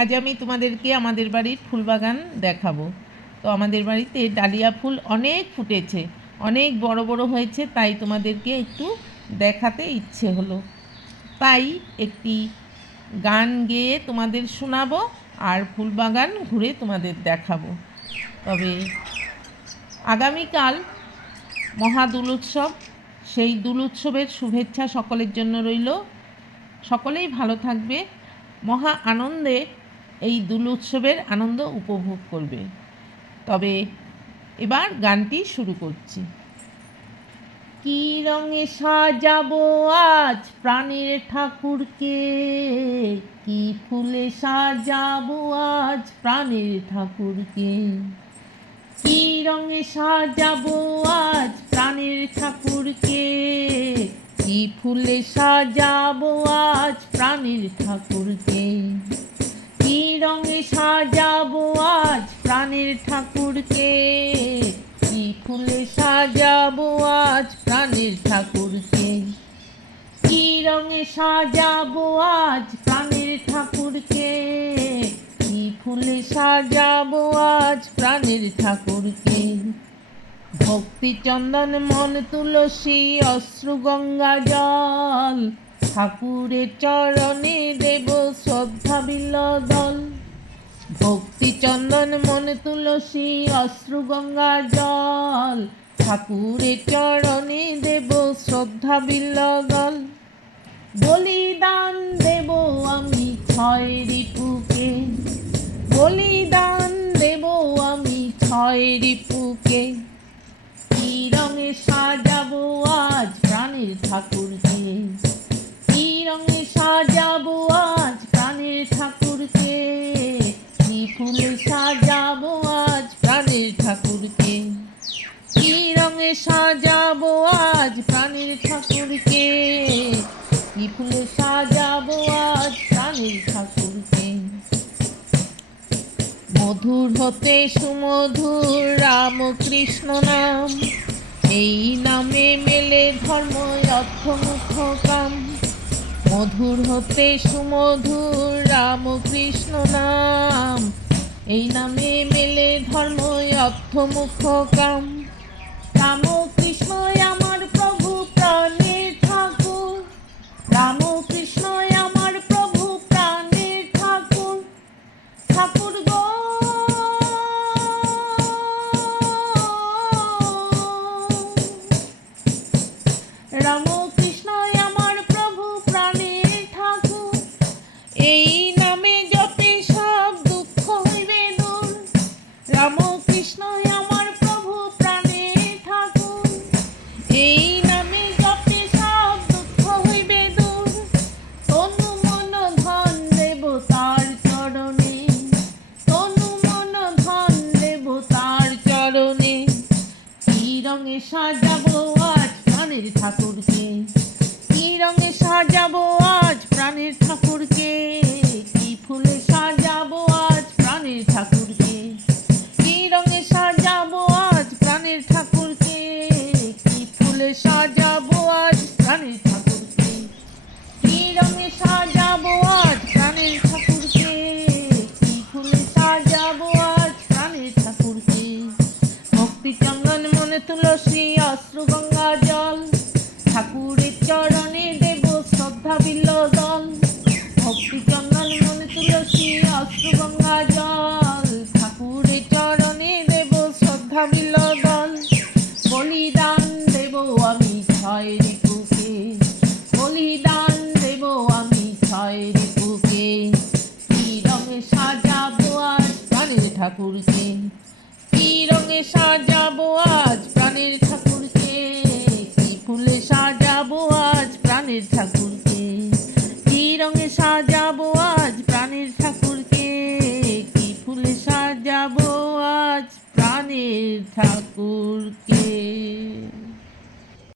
আজ আমি তোমাদেরকে আমাদের বাড়ির ফুলবাগান দেখাবো। তো আমাদের বাড়িতে ডালিয়া ফুল অনেক ফুটেছে, অনেক বড় বড় হয়েছে, তাই তোমাদেরকে একটু দেখাতে ইচ্ছে হলো। তাই একটি গান গেয়ে তোমাদের শোনাবো আর ফুলবাগান ঘুরে তোমাদের দেখাবো। তবে আগামীকাল মহাদুল উৎসব সেই দুল উৎসবের শুভেচ্ছা সকলের জন্য রইল। সকলেই ভালো থাকবে। মহা আনন্দে এই দুল উৎসবের আনন্দ উপভোগ করবে। তবে এবার গানটি শুরু করছি। কি রঙে সাজাবো আজ প্রাণের ঠাকুরকে? কি ফুলে সাজাবো আজ প্রাণের ঠাকুরকে? কি রঙে সাজাবো আজ প্রাণের ঠাকুরকে? কি ফুলে সাজাবো আজ প্রাণের ঠাকুরকে? রঙে সাজাবো আজ প্রাণের ঠাকুরকে। কি ফুলে সাজাবো আজ প্রাণের ঠাকুরকে। কি রঙে সাজাবো আজ প্রাণের ঠাকুরকে। কি ফুলে সাজাবো আজ প্রাণের ঠাকুরকে। ভক্তি চন্দন মন তুলসী অশ্রু গঙ্গা জল। ঠাকুরের চরণে দেব শ্রদ্ধা বিলদল ভক্তি চন্দন, মন তুলসী অশ্রু গঙ্গা জল। ঠাকুরের চরণে দেব শ্রদ্ধা বিলদল বলিদান দেব আমি ছয় রিপুকে। বলিদান দেব আমি ছয় রিপুকে। কি রঙে সাজাবো আজ প্রাণের ঠাকুরকে? কি রঙে সাজাবো আজ প্রাণের ঠাকুরকে? ফুলে সাজাবো আজ ঠাকুরকে। কি রঙে সাজাবো আজ ঠাকুরকে? কি সাজাবো আজ ঠাকুরকে? মধুর হতে সুমধুর রাম কৃষ্ণ নাম, এই নামে মেলে ধর্ম অর্থ মুখ কাম। মধুর হতে সুমধুর রাম কৃষ্ণ নাম। এই নামে মেলে ধর্ম অর্থ মুখ কাম। রাম কৃষ্ণ আমার প্রভু, প্রাণে ঠাকুর। রাম কৃষ্ণ আমার প্রভু, প্রাণে ঠাকুর। ঠাকুর গো। রাম রঙে সাজাবো আজ প্রাণের ঠাকুরকে। কি রঙে সাজাবো আজ প্রাণের ঠাকুরকে? কি ফুলে সাজাবো আজ প্রাণের ঠাকুরকে? কি রঙে সাজাবো আজ প্রাণের ঠাকুরকে? কি ফুলে সাজাবো আজ প্রাণের ঠাকুরকে? কি রঙে সাজাবো আজ তুলসী অশ্রু গঙ্গা জল। ঠাকুরের চরণে দেব শ্রদ্ধা বিল্ল দল ভক্তি চন্দন মনে তুলসী অশ্রু গঙ্গা জল। ঠাকুরের চরণে দেব শ্রদ্ধা বিল্ল দল বলিদান দেব আমি ছয় রিপুকে বলিদান দেব আমি ছয় রিপুকে কি রঙে সাজাবো আজ প্রাণের ঠাকুরকে? কি রঙে সাজাবো আজ প্রাণের ঠাকুরকে। কি রঙে সাজাবো আজ প্রাণের ঠাকুরকে? কি ফুলে সাজাবো আজ প্রাণের ঠাকুরকে?